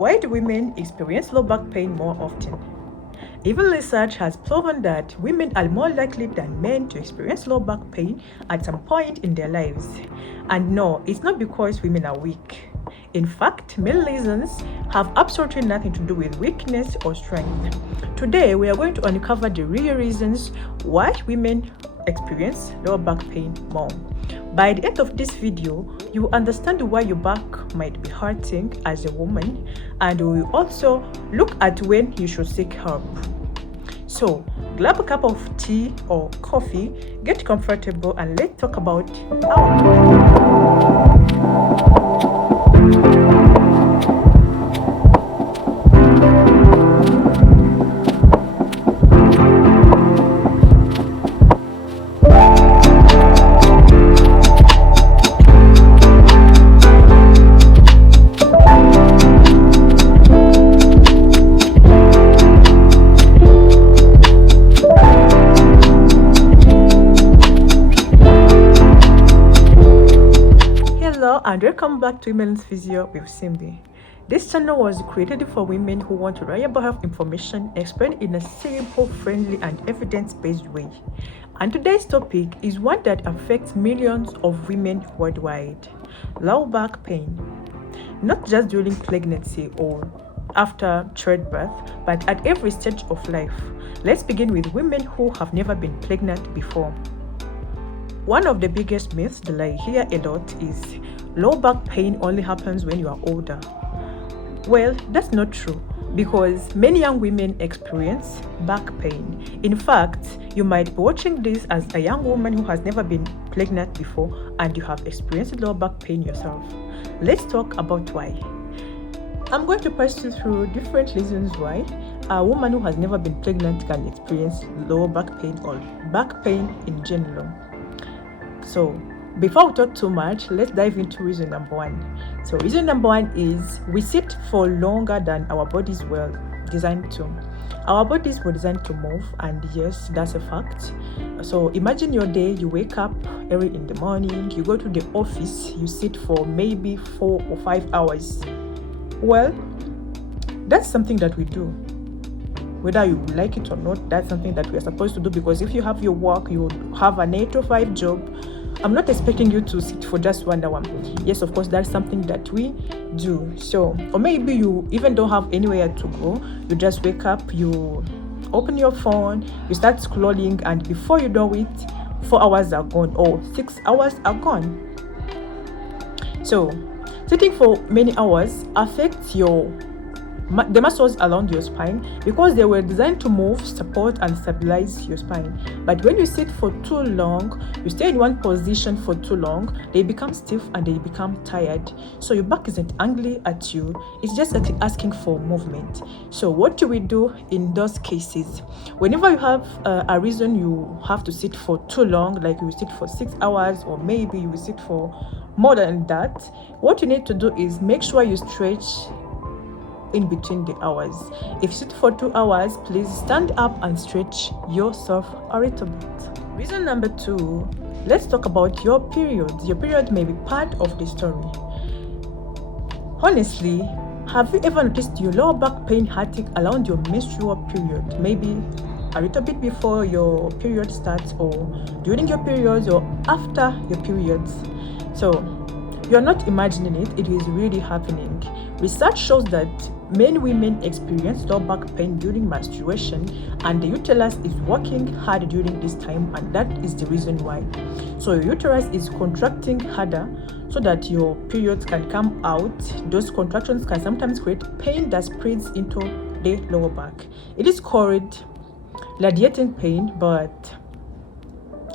Why do women experience low back pain more often? Even research has proven that women are more likely than men to experience low back pain at some point in their lives. And no, it's not because women are weak. In fact, male reasons have absolutely nothing to do with weakness or strength. Today, we are going to uncover the real reasons why women experience lower back pain more. By the end of this video, you will understand why your back might be hurting as a woman, and we will also look at when you should seek help. So, grab a cup of tea or coffee, get comfortable, and let's talk about our and welcome back to Women's Physio with Simbi. This channel was created for women who want reliable health information explained in a simple, friendly, and evidence-based way. And today's topic is one that affects millions of women worldwide: low back pain. Not just during pregnancy or after childbirth, but at every stage of life. Let's begin with women who have never been pregnant before. One of the biggest myths that I hear a lot is low back pain only happens when you are older. Well, that's not true, because many young women experience back pain. In fact, you might be watching this as a young woman who has never been pregnant before and you have experienced low back pain yourself. Let's talk about why. I'm going to pass you through different reasons why a woman who has never been pregnant can experience low back pain or back pain in general. So, before we talk too much, let's dive into reason number one. So, reason number one is we sit for longer than our bodies were designed to. Our bodies were designed to move, and yes, that's a fact. So, imagine your day: you wake up early in the morning, you go to the office, you sit for maybe 4 or 5 hours. Well, that's something that we do. Whether you like it or not, that's something that we are supposed to do, because if you have your work, you have an 8 to 5 job. I'm not expecting you to sit for just 1 hour. Yes, of course, that's something that we do. So, or maybe you even don't have anywhere to go. You just wake up, you open your phone, you start scrolling, and before you know it, 4 hours are gone or 6 hours are gone. So, sitting for many hours affects the muscles around your spine, because they were designed to move, support, and stabilize your spine. But when you sit for too long, you stay in one position for too long, they become stiff and they become tired. So your back isn't angry at you, it's just asking for movement. So what do we do in those cases? Whenever you have a reason you have to sit for too long, like you sit for 6 hours, or maybe you sit for more than that, what you need to do is make sure you stretch in between the hours. If you sit for 2 hours, please stand up and stretch yourself a little bit. Reason number two, let's talk about your periods. Your period may be part of the story. Honestly, have you ever noticed your lower back pain hurting around your menstrual period? Maybe a little bit before your period starts, or during your periods, or after your periods. So you're not imagining it, it is really happening. Research shows that many women experience low back pain during menstruation, and the uterus is working hard during this time, and that is the reason why. So your uterus is contracting harder so that your periods can come out. Those contractions can sometimes create pain that spreads into the lower back. It is called radiating pain, but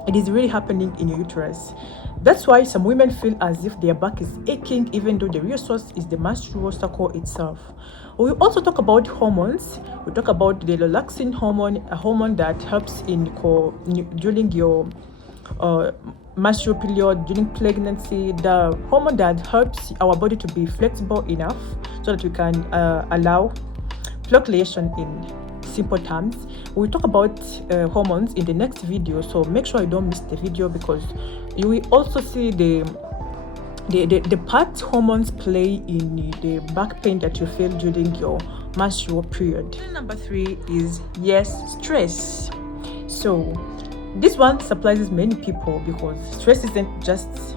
it is really happening in your uterus. That's why some women feel as if their back is aching, even though the real source is the menstrual cycle itself. We also talk about hormones. We talk about the relaxing hormone, a hormone that helps during your menstrual period, during pregnancy, the hormone that helps our body to be flexible enough so that we can allow fluctuation in simple terms. We'll talk about hormones in the next video, so make sure you don't miss the video, because you will also see the the part hormones play in the back pain that you feel during your menstrual period. Number 3 is, yes, stress. So this one surprises many people because stress isn't just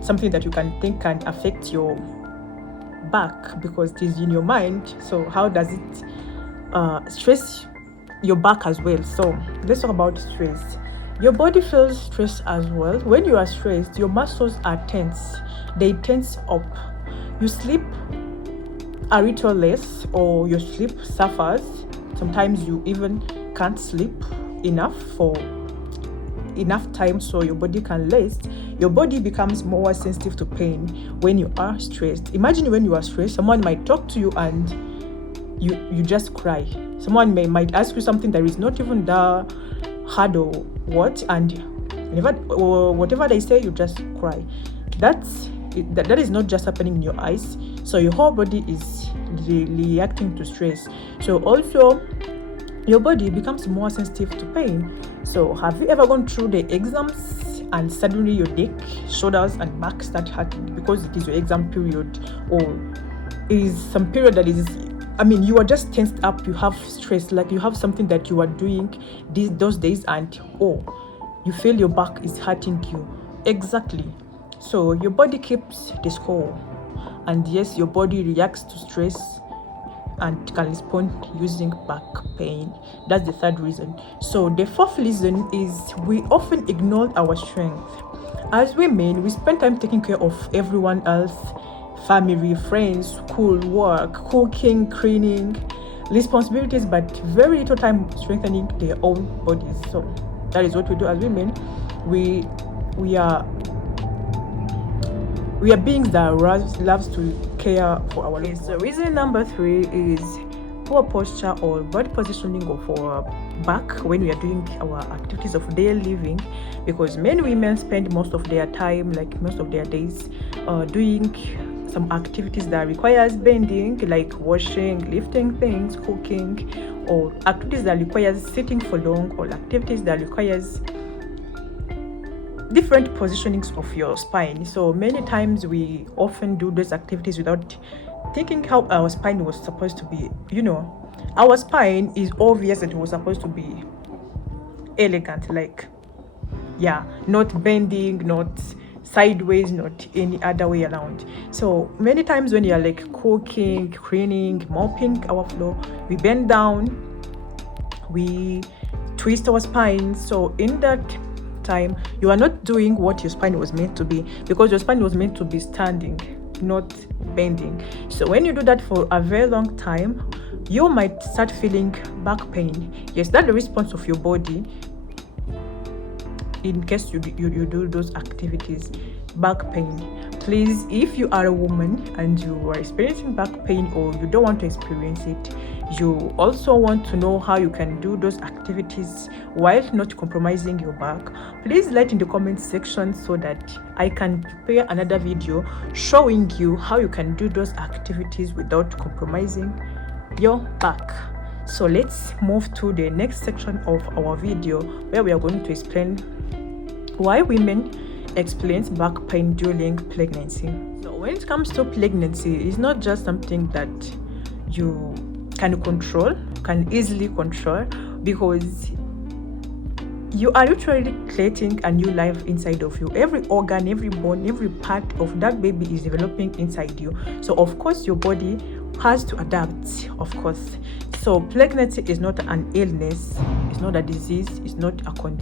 something that you can think can affect your back because it is in your mind. So how does it stress your back as well? So let's talk about stress. Your body feels stress as well. When you are stressed, your muscles are tense. They tense up. You sleep a little less, or your sleep suffers. Sometimes you even can't sleep enough for enough time so your body can rest. Your body becomes more sensitive to pain when you are stressed. Imagine when you are stressed, someone might talk to you and you just cry. Someone might ask you something that is not even that hard or what, and whatever they say, you just cry. That is not just happening in your eyes. So your whole body is reacting to stress. So also your body becomes more sensitive to pain. So have you ever gone through the exams and suddenly your neck, shoulders and back start hurting because it is your exam period, or is some period that is, you are just tensed up, you have stress, like you have something that you are doing those days, and you feel your back is hurting you. Exactly. So your body keeps the score, and yes, your body reacts to stress and can respond using back pain. That's the third reason. So the fourth reason is we often ignore our strength. As women, we spend time taking care of everyone else, family, friends, school, work, cooking, cleaning, responsibilities, but very little time strengthening their own bodies. So that is what we do as women. We are beings that loves to care for our lives. So reason number 3 is poor posture or body positioning of our back when we are doing our activities of daily living, because many women spend most of their time, like most of their days, doing some activities that requires bending, like washing, lifting things, cooking, or activities that requires sitting for long, or activities that requires different positionings of your spine. So many times we often do those activities without thinking how our spine was supposed to be. Our spine is obvious that it was supposed to be elegant, like not bending, not sideways, not any other way around. So many times when you're like cooking, cleaning, mopping our floor, we bend down, we twist our spine. So in that time, you are not doing what your spine was meant to be, because your spine was meant to be standing, not bending. So when you do that for a very long time, you might start feeling back pain. Yes, that's the response of your body in case you do those activities. Back pain. Please, if you are a woman and you are experiencing back pain, or you don't want to experience it, you also want to know how you can do those activities while not compromising your back, please write in the comment section so that I can prepare another video showing you how you can do those activities without compromising your back. So let's move to the next section of our video, where we are going to explain why women experience back pain during pregnancy. So when it comes to pregnancy, it's not just something that you can easily control, because you are literally creating a new life inside of you. Every organ, every bone, every part of that baby is developing inside you. So of course your body has to adapt, of course. So pregnancy is not an illness, it's not a disease, it's not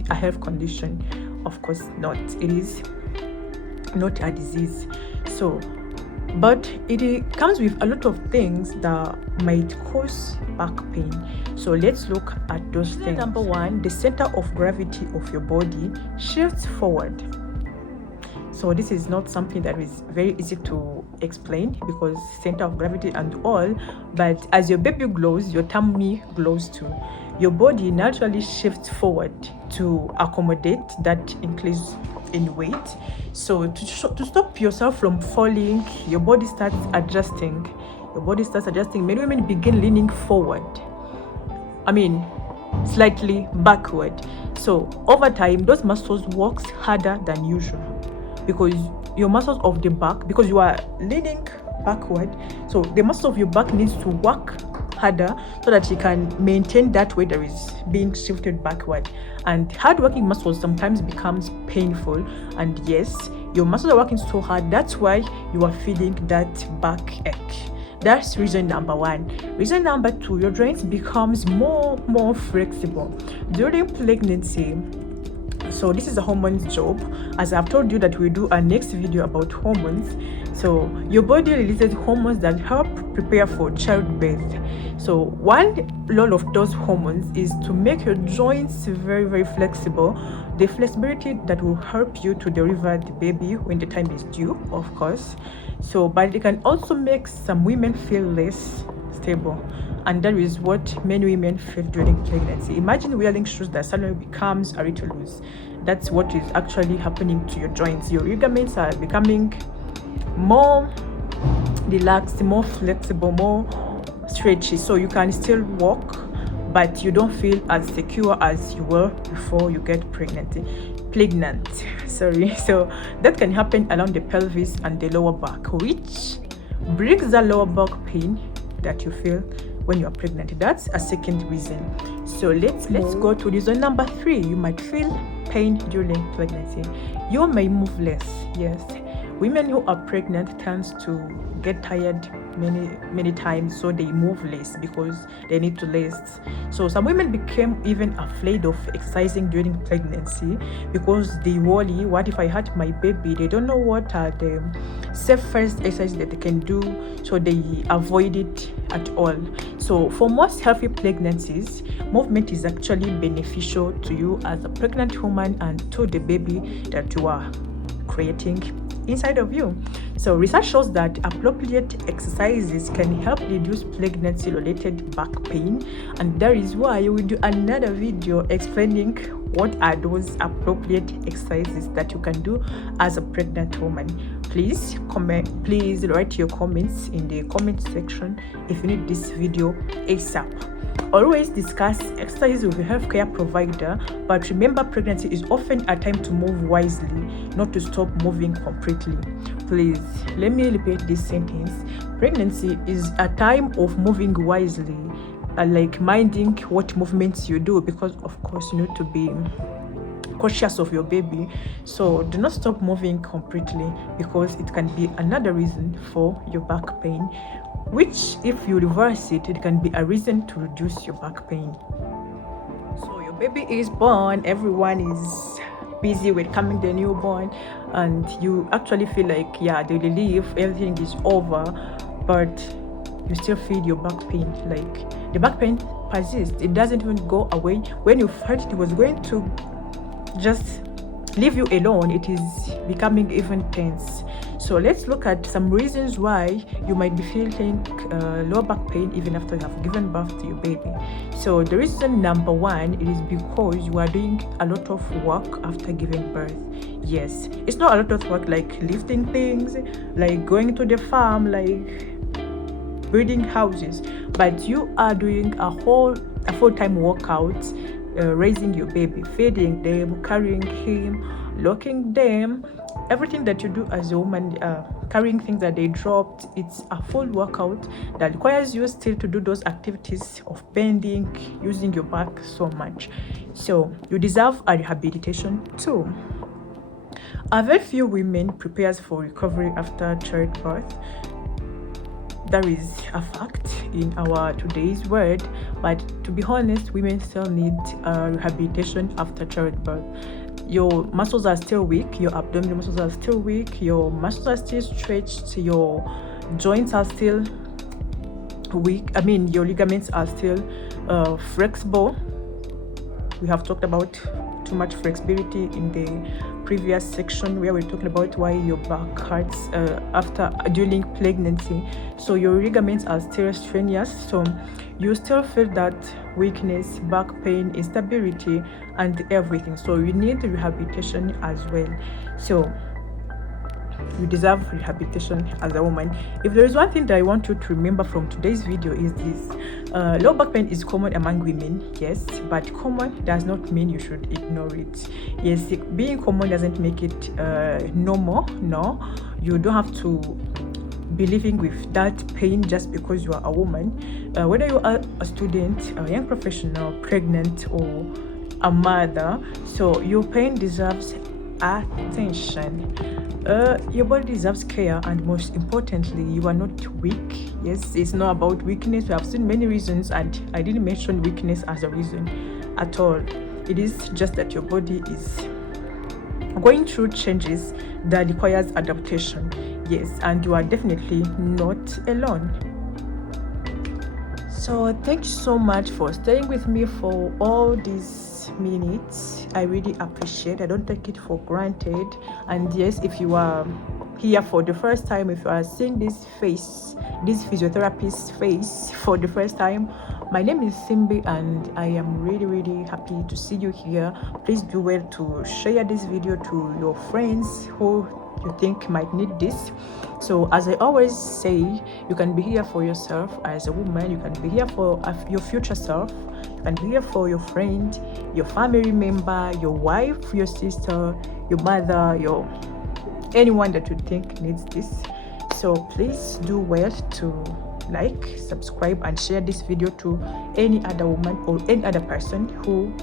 a health condition. Of course not, it is not a disease. So but it comes with a lot of things that might cause back pain. So let's look at those things. Number 1, the center of gravity of your body shifts forward. So this is not something that is very easy to explain, because center of gravity and all, but as your baby grows, your tummy grows too. Your body naturally shifts forward to accommodate that increase in weight. So to stop yourself from falling, your body starts adjusting. Many women begin leaning forward, slightly backward. So over time, those muscles work harder than usual, because your muscles of the back, because you are leaning backward, so the muscle of your back needs to work harder so that you can maintain that weight that is being shifted backward. And hard working muscles sometimes becomes painful, and yes, your muscles are working so hard, that's why you are feeling that back ache. That's reason number one. Reason number two, your joints becomes more flexible during pregnancy. So this is a hormones job, as I've told you that we do a next video about hormones. So your body releases hormones that help prepare for childbirth. So one role of those hormones is to make your joints very flexible, the flexibility that will help you to deliver the baby when the time is due, of course. So but it can also make some women feel less stable, and that is what many women feel during pregnancy. Imagine wearing shoes that suddenly becomes a little loose. That's what is actually happening to your joints. Your ligaments are becoming more relaxed, more flexible, more stretchy, so you can still walk, but you don't feel as secure as you were before you get pregnant. So that can happen along the pelvis and the lower back, which brings the lower back pain that you feel when you are pregnant. That's a second reason. So let's go to reason number three. You might feel pain during pregnancy. You may move less. Yes, women who are pregnant tends to get tired many times, so they move less because they need to rest. So some women became even afraid of exercising during pregnancy because they worry, what if I hurt my baby? They don't know what are the safest exercises that they can do, so they avoid it at all. So for most healthy pregnancies, movement is actually beneficial to you as a pregnant woman and to the baby that you are creating inside of you. So research shows that appropriate exercises can help reduce pregnancy related back pain, and that is why we will do another video explaining what are those appropriate exercises that you can do as a pregnant woman. Please write your comments in the comment section if you need this video ASAP. Always discuss exercises with your healthcare provider, but remember, pregnancy is often a time to move wisely, not to stop moving completely. Please, let me repeat this sentence. Pregnancy is a time of moving wisely, like minding what movements you do, because of course you need to be cautious of your baby. So do not stop moving completely, because it can be another reason for your back pain, which if you reverse it, it can be a reason to reduce your back pain. So your baby is born, everyone is busy welcoming the newborn, and you actually feel like, yeah, the relief, everything is over, but you still feel your back pain. Like the back pain persists, it doesn't even go away. When you felt it was going to just leave you alone, it is becoming even tense. So let's look at some reasons why you might be feeling lower back pain even after you have given birth to your baby. So the reason number one, it is because you are doing a lot of work after giving birth. Yes, it's not a lot of work like lifting things, like going to the farm, like building houses, but you are doing a full-time workout, raising your baby, feeding them, carrying him, locking them, everything that you do as a woman, carrying things that they dropped. It's a full workout that requires you still to do those activities of bending, using your back so much. So you deserve a rehabilitation too. A very few women prepares for recovery after childbirth. That is a fact in our today's world, but to be honest, women still need rehabilitation after childbirth. Your muscles are still weak, your abdominal muscles are still weak, your muscles are still stretched, your joints are still weak. Your ligaments are still flexible. We have talked about too much flexibility in the previous section where we're talking about why your back hurts during pregnancy. So your ligaments are still strenuous, so you still feel that weakness, back pain, instability, and everything. So you need rehabilitation as well. So You deserve rehabilitation as a woman. If there is one thing that I want you to remember from today's video is this: low back pain is common among women, yes, but common does not mean you should ignore it. Yes, being common doesn't make it normal. No, you don't have to be living with that pain just because you are a woman. Whether you are a student, a young professional, pregnant, or a mother, so your pain deserves attention. Your body deserves care, and most importantly, you are not weak. Yes, it's not about weakness. We have seen many reasons, and I didn't mention weakness as a reason at all. It is just that your body is going through changes that requires adaptation. Yes, and you are definitely not alone. So thank you so much for staying with me for all these minutes. I really appreciate. I don't take it for granted. And yes, if you are here for the first time, if you are seeing this physiotherapist's face for the first time, my name is Simbi, and I am really happy to see you here. Please do well to share this video to your friends who you think might need this. So as I always say, you can be here for yourself as a woman, you can be here for your future self, you can be here for your friend, your family member, your wife, your sister, your mother, anyone that you think needs this. So please do well to like, subscribe, and share this video to any other woman or any other person who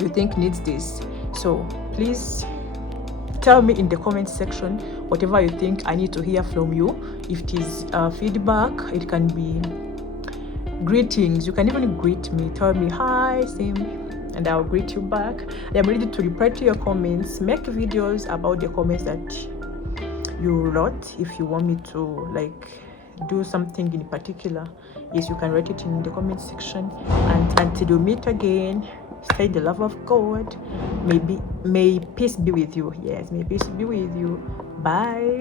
you think needs this. So please tell me in the comment section whatever you think I need to hear from you. If it is feedback, it can be greetings. You can even greet me. Tell me, hi Sim, and I'll greet you back. I'm ready to reply to your comments. Make videos about the comments that you wrote. If you want me to do something in particular, yes, you can write it in the comment section. And until we meet again, stay the love of God. May peace be with you. Yes, may peace be with you. Bye.